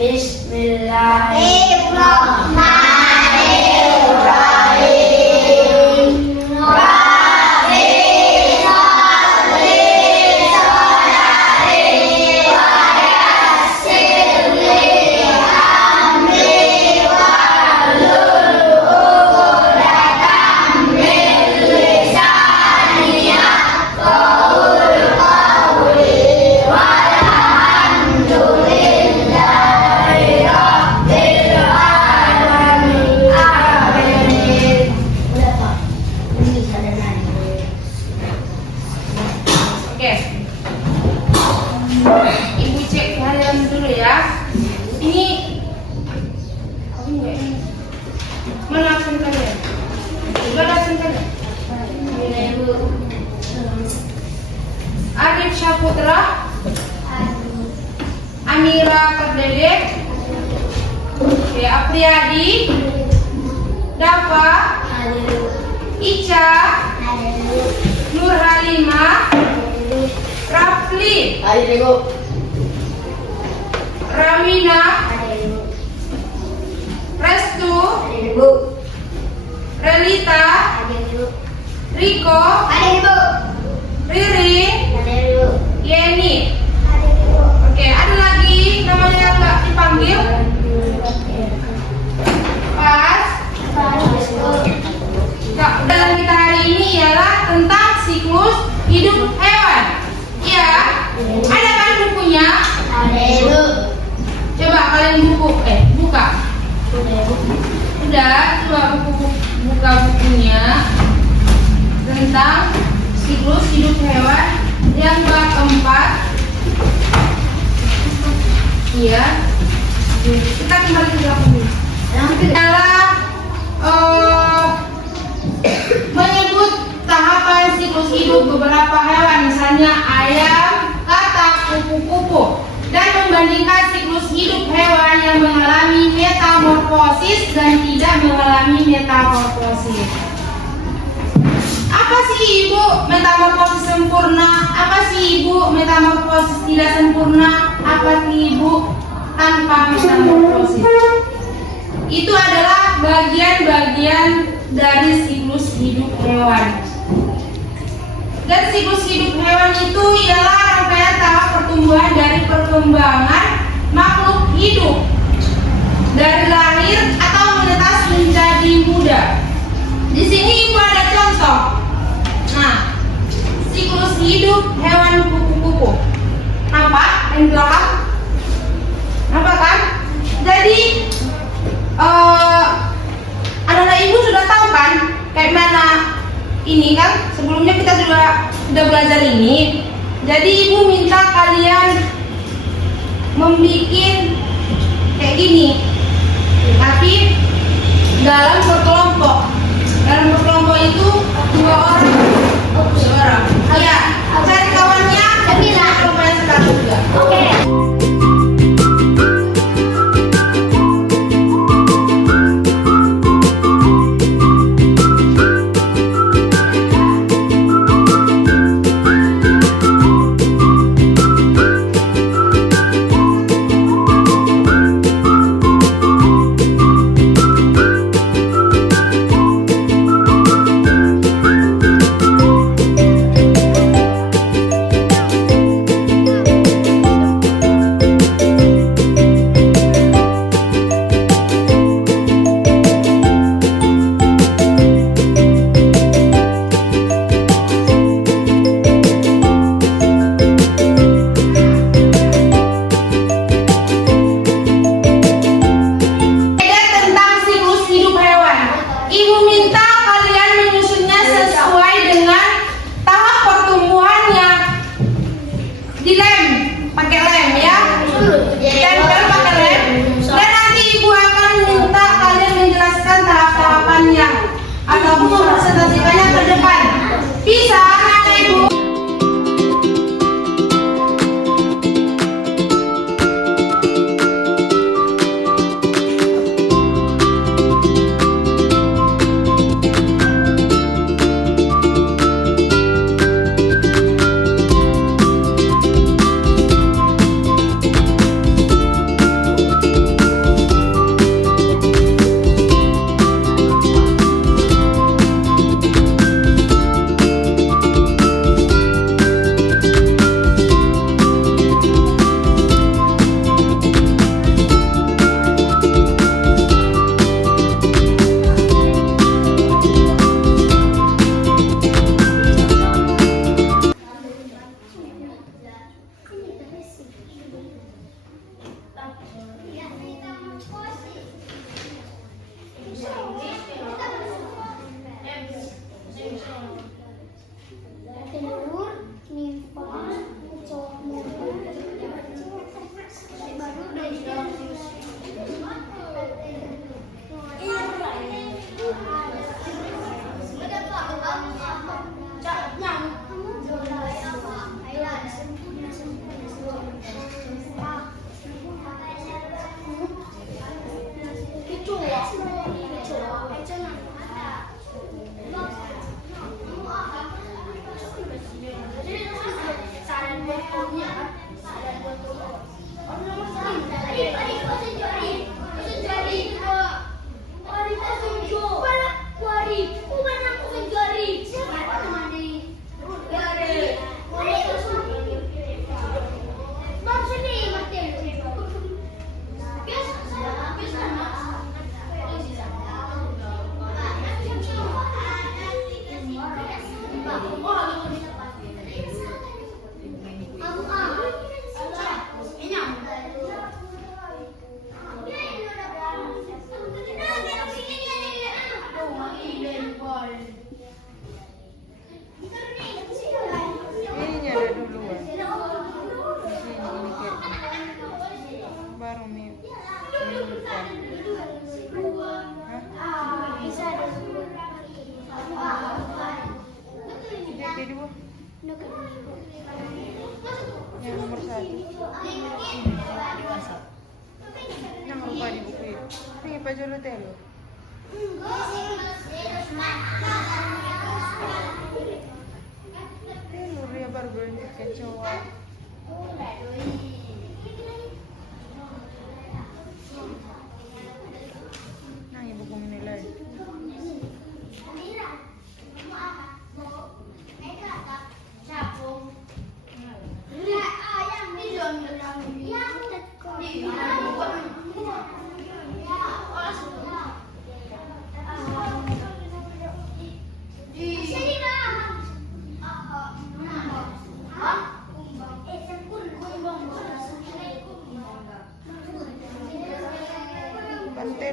Bismillahirrahmanirrahim. Ibu cek kalian dulu ya. Ini mana aksen kalian? Mana aksen kalian? Ini Ibu. Arif Syaputra, Amira Perdede, Apriyadi, Dafa, Ica, Nur Halimah, Rafli, Ramina, Restu, Relita, Riko, Riri, Yeni. Oke, ada lagi namanya yang nggak dipanggil? Pas. Dalam kita hari ini ialah tentang siklus hidup hewan. Ya, ada kan bukunya? Ada. Coba kalian buka. Udah, coba buka bukunya tentang siklus hidup hewan yang bab keempat. Iya. Kita kembali ke belakang dulu. Adalah menyebut tahapan siklus hidup beberapa hewan, misalnya ayam, katak, kupu-kupu, dan membandingkan siklus hidup hewan yang mengalami metamorfosis dan tidak mengalami metamorfosis. Apa sih Ibu metamorfosis sempurna? Apa sih Ibu metamorfosis tidak sempurna? Apa sih Ibu tanpa metamorfosis? Itu adalah bagian-bagian dari siklus hidup hewan. Dan siklus hidup hewan itu ialah rangkaian tahap pertumbuhan dari perkembangan makhluk hidup dari lahir atau menetas menjadi muda. Di sini Ibu ada contoh. Nah, siklus hidup hewan kupu-kupu. Nampak yang belakang? Nampak kan? Jadi anak-anak Ibu sudah tahu kan kayak mana ini kan, sebelumnya kita sudah belajar ini. Jadi Ibu minta kalian membuat kayak gini, tapi dalam berkelompok. Dalam berkelompok itu 2 orang. Ya, cari kawannya kelompok yang sekarang juga. Oke. Ataupun mempresentasikannya ke depan. Bisa anak Ibu? Ininya ada duluan. Baru mie depan. Hah? Kedua. Yang nomor 1. Yang lupa di buku itu. Ini Pak Jolotelo. Dia baru beli kecoa. Nah, ibu buku menilai. Pantelnya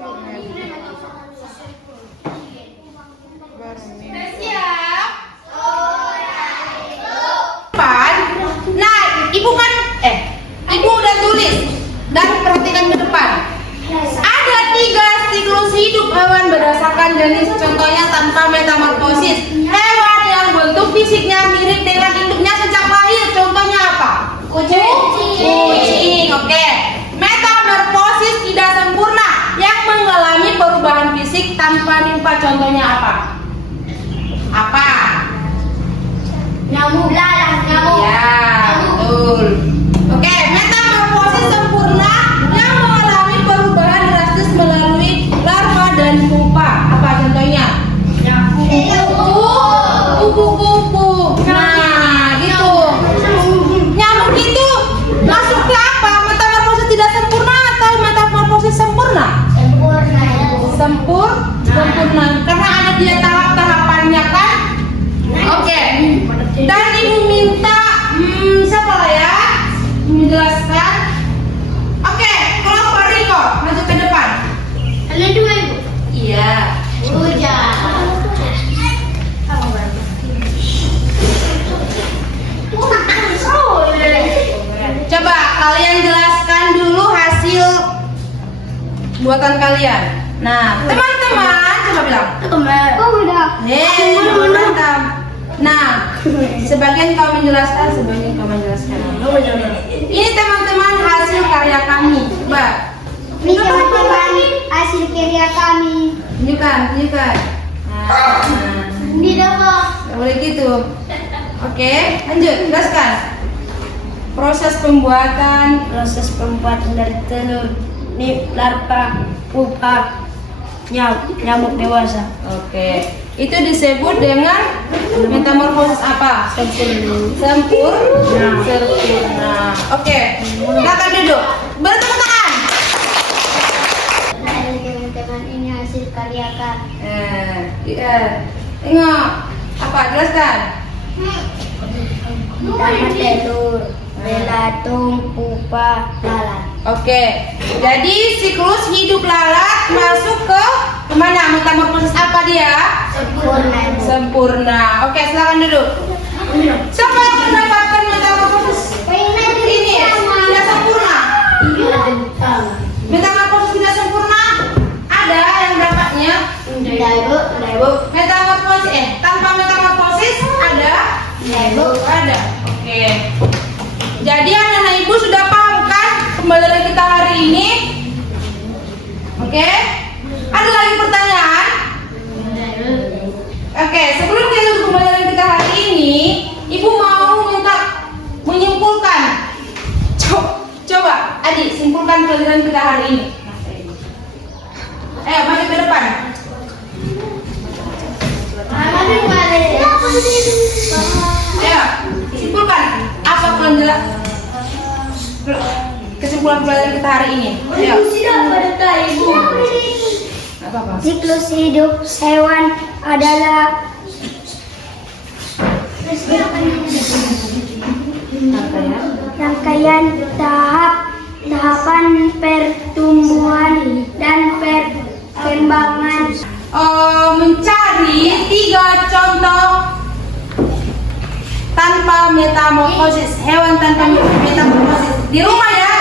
baru mie. Siap. Nah, ibu kan ibu udah tulis dan perhatikan ke depan. Ada 3 siklus hidup hewan berdasarkan jenis, contohnya tanpa metamorfosis. Hewan yang bentuk fisiknya mirip dengan induknya sejak lahir, contohnya apa? Kucing. Oke. Metamorfosis tidak sempurna, yang mengalami perubahan fisik tanpa nimpa, contohnya apa? Apa? Nyamuk. Ya, betul. Oke, metamorfosis sempurna yang mengalami perubahan drastis melalui larva dan pupa. Apa contohnya? Kupu-kupu. Nah, gitu. Nyamuk itu masuk ke apa? Metamorfosis tidak sempurna atau metamorfosis sempurna? Sempurna. Karena ada dia tahap-tahapannya kan? Oke. Dan ibu minta siapa lah ya menjelaskan. Oke, kelompok Riko masuk ke depan. Ada 2 ibu. Iya. Coba kalian jelaskan dulu hasil buatan kalian. Nah, teman-teman coba bilang. Mantap. Nah, sebagian kau menjelaskan, sebagian kau menjelaskan. Ini teman-teman hasil karya kami. Coba. Ini teman-teman hasil karya kami. Tunjukkan. Nah. Ini dong. Gak boleh gitu. Oke, lanjut, jelaskan. Proses pembuatan dari telur, larva, pupa, nyamuk dewasa. Oke, itu disebut dengan metamorfosis apa? Sempurna. Oke, silakan duduk. Bertepuk tangan. Nah, teman-teman, ini hasil karya kami. Tengok. Apa? Jelaskan. Pertama telur, belatung, pupa, lalat. Oke, jadi siklus hidup lalat masuk ke mana? Metamorfosis apa dia? Sempurna. Oke, silakan duduk. Siapa yang mendapatkan metamorfosis ini? Tidak sempurna. Metamorfosis tidak sempurna. Ada yang dapatnya? Metamorfosis tanpa metamorfosis ada? Ada. Oke. Jadi anak-anak ibu sudah paham kan pembelajaran kita hari ini? Oke. Ada lagi pertanyaan? Oke, sebelum kita tutup pembelajaran kita hari ini, ibu mau minta menyimpulkan. Coba, Adi, simpulkan pelajaran kita hari ini? Ayo, maju ke depan. Ayo, simpulkan apa kesimpulan pelajaran kita hari ini. Ayo. Apa-apa. Siklus hidup hewan adalah rangkaian tahapan pertumbuhan dan perkembangan. Mencari 3 contoh tanpa metamorfosis, hewan tanpa metamorfosis di rumah ya.